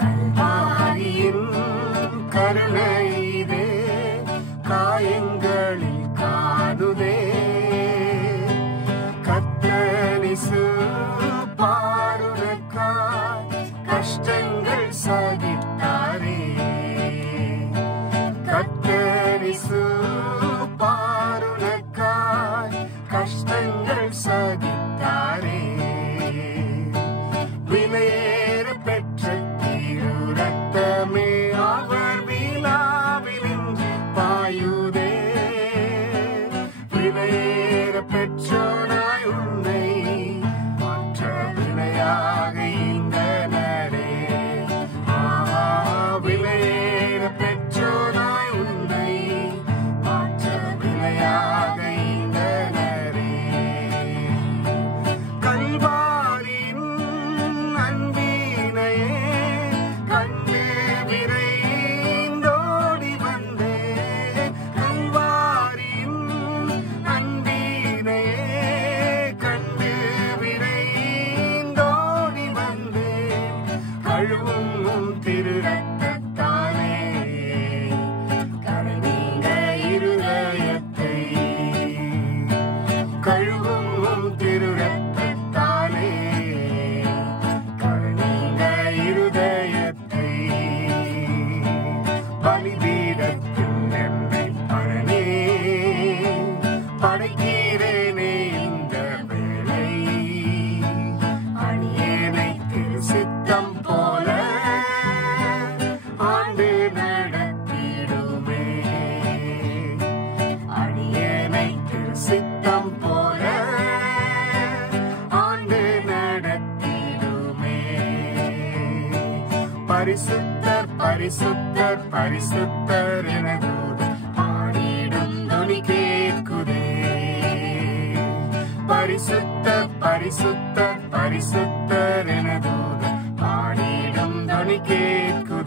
கல்வாரியின் கருணை இதே காயங்களில் காணுதே. கர்த்தனிசு பாருனக்காய் கஷ்டங்கள் சகித்தாரே. கர்த்தனிசு பாருனக்காய் கஷ்டங்கள் சகித்தாரே. விலையேற பெற்ற திரு ரத்தமே அவர் விழாவிலின்று பாயுதே. விலையேற பெற்றோனாய் உன்னை மாற்ற விலையாக ஈந்தனரே. விலையேற பெற்றோனாய் உன்னை மாற்ற விலையாக ஈந்தனரே. கல்வாரியின் அன்பினையே கண்டு விரைந்தோடி வந்தே. கல்வாரியின் அன்பினையே கண்டு விரைந்தோடி வந்தே. கழுவும் திரு ரத்தத்தாலே கரைநீங்க இருதயத்தை. கழுவும் திரு ரத்தத்தாலே கரைநீங்க இருதயத்தை. பலிபீடத்தில் என்னை பழனே படைக்கிறேனே இந்த வேளை. அடியேனை திரு சித்தம் போல ஆண்டு நடத்திடுமே. அடியேனை திரு சித்தம் போல ஆண்டு நடத்திடுமே. பரிசுத்தர் பரிசுத்தர் பரிசுத்தர் என தூதர் பாடிடும் துணி கேட்குதே. பரிசுத்தர் பரிசுத்தர் பரிசுத்தர் என தூதர் பாடிடும் துணி கேட்குதே.